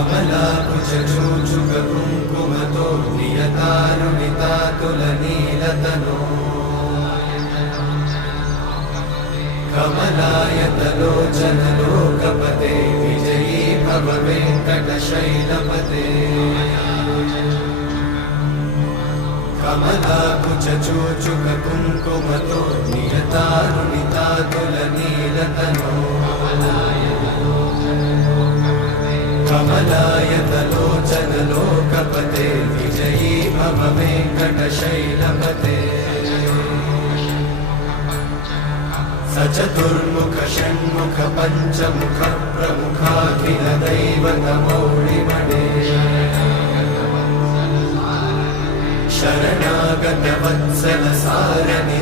कमलाकुचूचुककुङ्कुमतो नियतारुणितातुलनीलतनो कमलायतलोचनलोकपते विजयी भव वेङ्कटशैलपते कमलाकुचूचुककुङ्कुमतो नियतारुणितातुलनीलतनो कमलायतलोचनलोकपते विजयी भव वेङ्कटशैलपते सचतुर्मुख षण्मुख पञ्चमुख प्रमुखाखिलदैवतमौळिमणे शरणागत वत्सल सारनि